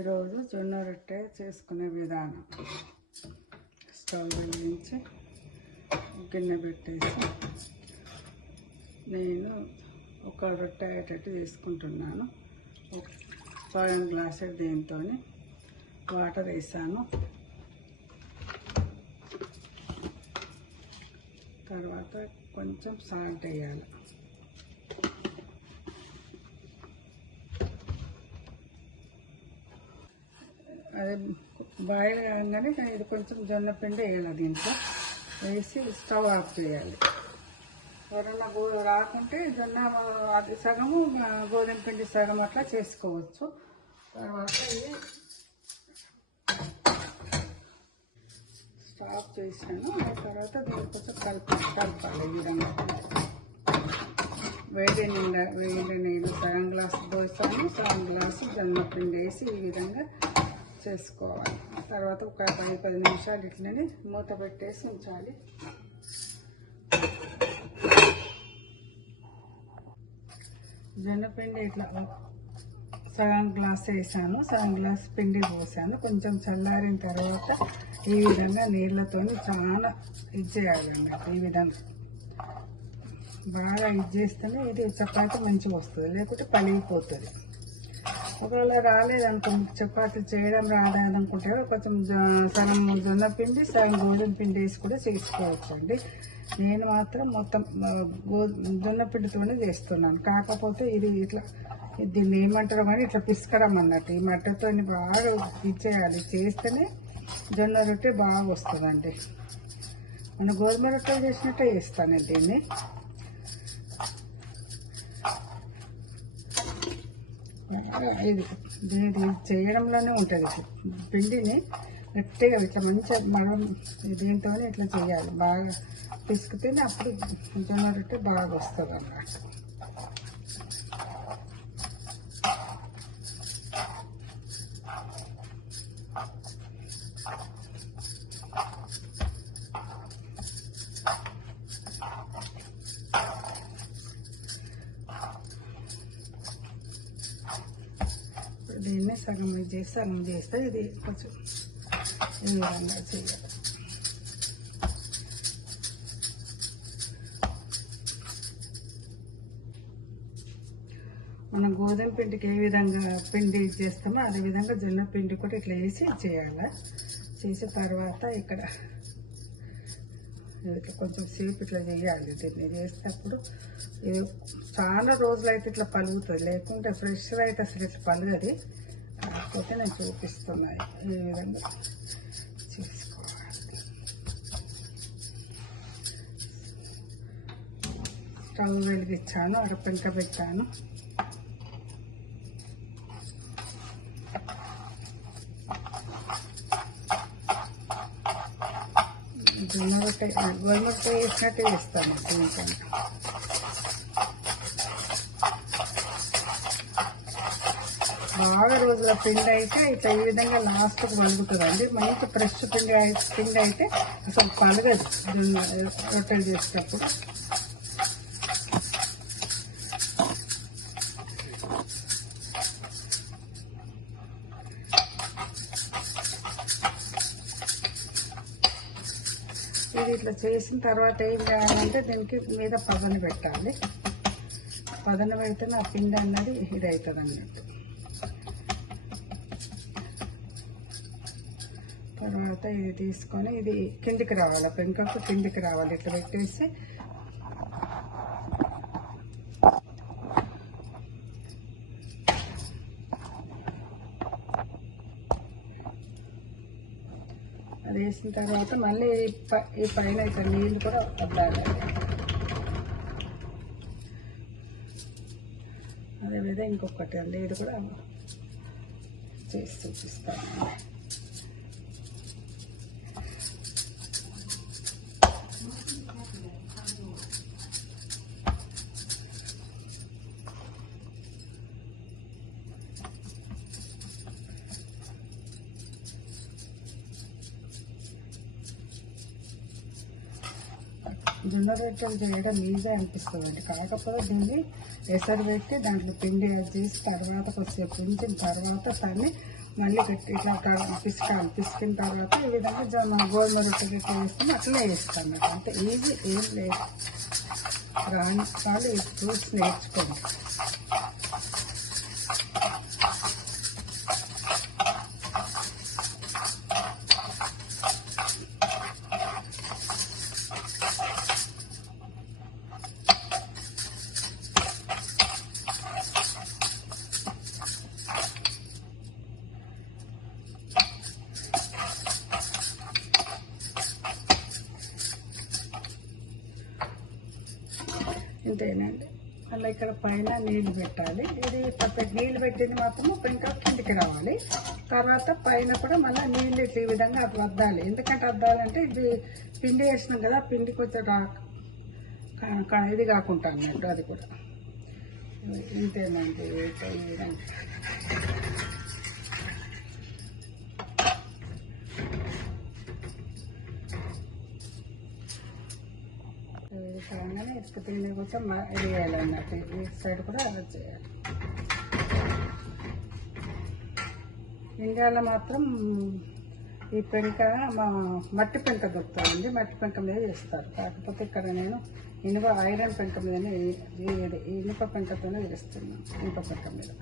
ఈరోజు జొన్న రొట్టె చేసుకునే విధానం. స్టవ్ వెలిగించి గిన్నె పెట్టేసి నేను ఒక రొట్టె అయ్యేటట్టు చేసుకుంటున్నాను. పావు గ్లాసు దీంతో వాటర్ వేసాను. తర్వాత కొంచెం సాల్ట్ వేయాలి. అది బాయిల్ కాగానే ఇది కొంచెం జొన్న పిండి వేయాలి. దీంట్లో వేసి స్టవ్ ఆఫ్ చేయాలి. ఎవరన్నా రాకుంటే జొన్న అది సగము గోధుమ పిండి సగం అట్లా చేసుకోవచ్చు. తర్వాత ఇది స్టాప్ చేసాను. ఆ తర్వాత దీన్ని కొంచెం కలపాలి. ఈ విధంగా వేడి నేను సగం గ్లాసు పోసాను, సగం గ్లాసు జొన్న పిండి వేసి ఈ విధంగా చేసుకోవాలి. తర్వాత ఒక 10 నిమిషాలు ఇట్లనే మూత పెట్టేసి ఉంచాలి. జొన్నపిండి ఇట్లా సగం గ్లాస్ వేసాను, సగం గ్లాస్ పిండి పోసాను. కొంచెం చల్లారిన తర్వాత ఈ విధంగా నీళ్ళతో చాలా ఇచ్చేయాలి అన్నట్టు. ఈ విధంగా బాగా ఇచ్చేస్తేనే ఇది చపాతి మంచిగా వస్తుంది, లేకుంటే పలిగిపోతుంది. ఒకవేళ రాలేదనుకోండి, చపాతీ చేయడం రాలేదనుకుంటే కొంచెం సగం జొన్న పిండి సగం గోధుమ పిండి వేసి కూడా చేసుకోవచ్చు అండి. నేను మాత్రం మొత్తం జొన్న పిండితోనే చేస్తున్నాను. కాకపోతే ఇది ఇట్లా దీన్ని ఏమంటారో కానీ ఇట్లా పిసకడం అన్నట్టు. ఈ మట్టతో బాగా ఇచ్చేయాలి, చేస్తేనే జొన్న రొట్టె బాగా వస్తుందండి. నేను గోధుమ రొట్టెలు చేసినట్టే చేస్తాను దీన్ని. ఇది చేయడంలోనే ఉంటుంది. పిండిని గట్టిగా ఇట్లా మంచిగా మనం దీంతోనే ఇట్లా చేయాలి. బాగా పిసుకుతేనే అప్పుడు జొన్న రొట్టె బాగా వస్తుంది అన్నమాట. దీన్ని సగం చేస్తే ఇది కొంచెం ఈ విధంగా చేయాలి. మనం గోధుమ పిండికి ఏ విధంగా పిండి చేస్తామో అదే విధంగా జొన్న పిండి కూడా ఇట్లా వేసి చేయాలి. చేసిన తర్వాత ఇక్కడ ఇట్లా కొంచెం సేపు ఇట్లా చేయాలి. దీన్ని చేసేటప్పుడు ఇది చాలా రోజులు అయితే ఇట్లా పలుగుతుంది, లేకుంటే ఫ్రెష్గా అయితే అసలు ఇట్లా పలుగది. కాకపోతే నేను చూపిస్తున్నాను ఈ విధంగా చేసుకోవాలి. స్టవ్ వెలిగించాను, అరపెంక పెట్టాను. జొన్న రొట్టె గోధుమ రొట్టె వేసినట్టే వేస్తాను. దీంట్లో బాగా రోజుల పిండి అయితే ఇట్లా ఈ విధంగా లాస్ట్కి పలుకుతుందండి. మంచి ఫ్రెష్ పిండి అయితే అసలు పలగదు రొట్టెలు చేసేటప్పుడు. ఇది ఇట్లా చేసిన తర్వాత ఏం చేయాలంటే దీనికి మీద పదన పెట్టాలి. పదన పెడితే నా పిండి అన్నది ఇది అవుతుంది అన్నట్టు. తర్వాత ఇది తీసుకొని ఇది కిందికి రావాలి, పెంకకు కిందికి రావాలి. ఇట్లా పెట్టేసి అది వేసిన తర్వాత మళ్ళీ ఈ పైన ఇట్లా నీళ్ళు కూడా వద్దాలి. అదేవిధంగా ఇంకొకటి అండి, ఇది కూడా చేసి చూపిస్తాను. జొన్న రొట్టెలు చేయడం ఈజీ అనిపిస్తుంది, కాకపోతే దీన్ని ఎసరు పెట్టి దాంట్లో పిండి యాడ్ చేసి తర్వాత కొద్దిసేపు ఉంచిన తర్వాత దాన్ని మళ్ళీ గట్టి ఇట్లా పిసికాలి. పిసికిన తర్వాత ఈ విధంగా మనం గోధుమ రొట్టెకి ఎట్లా వేస్తామో అట్లనే వేస్తాం అన్నమాట. అంటే ఈజీ ఏం లేదు, రాని వాళ్ళు చూసి నేర్చుకోండి. ఇంతేనండి. అలా ఇక్కడ పైన నీళ్ళు పెట్టాలి. ఇది పర్ఫెక్ట్ నీళ్ళు పెట్టింది మాత్రం ఇంకా కిందికి రావాలి. తర్వాత పైన కూడా మళ్ళీ నీళ్ళు ఇట్లా ఈ విధంగా అట్లా అద్దాలి. ఎందుకంటే అద్దాలంటే ఇది పిండి వేసినాం కదా, పిండి కొంచెం ఇది కాకుండా అన్నట్టు అది కూడా. ఇంతేనండి. ఈ విధంగా కాగానే ఇసుక తిండి కొంచెం ఇది వేయాలన్నట్టు. ఈ సైడ్ కూడా అలా చేయాలి. ఇండియాలో మాత్రం ఈ పెంక మట్టి పెంక దొరుకుతుందండి, మట్టి పెంక మీద చేస్తారు. కాకపోతే ఇక్కడ నేను ఐరన్ పెంక మీదనే ఇనుప పెంకతోనే చేస్తున్నాను. ఇనుప పెంక మీద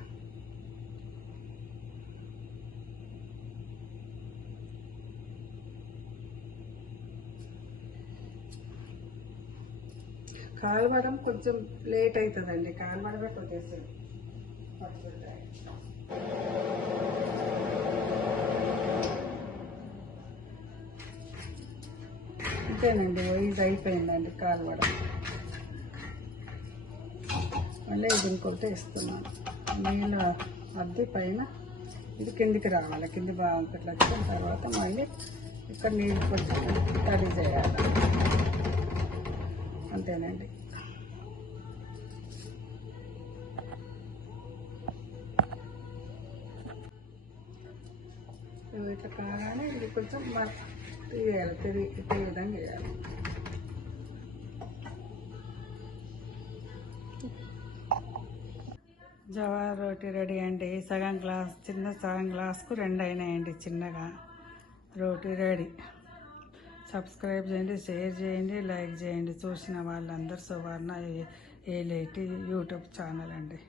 కాలవడం కొంచెం లేట్ అవుతుందండి. కాలవడమే కొట్టేస్తుంది. అంతేనండి, ఇది అయిపోయిందండి కాలవడం. మళ్ళీ ఇది ఇంకొకటి వేస్తున్నాను. నీళ్ళు అద్ది పైన ఇది కిందికి రావాలి. కింది బాగా ఇట్లా వచ్చిన తర్వాత మళ్ళీ ఇక్కడ నీళ్ళు కొంచెం తడి చేయాలి. అంతేనండి. ఇట్లా కాగానే ఇది కొంచెం వేయాలి, ఈ విధంగా వేయాలి. జవార్ రోటీ రెడీ అండి. సగం గ్లాస్కు 2 అయినాయండి. చిన్నగా రోటీ రెడీ. సబ్స్క్రైబ్ చేయండి, షేర్ చేయండి, లైక్ చేయండి. చూసిన వాళ్ళందరూ సువర్ణ ఏలేటి యూట్యూబ్ ఛానల్ అండి.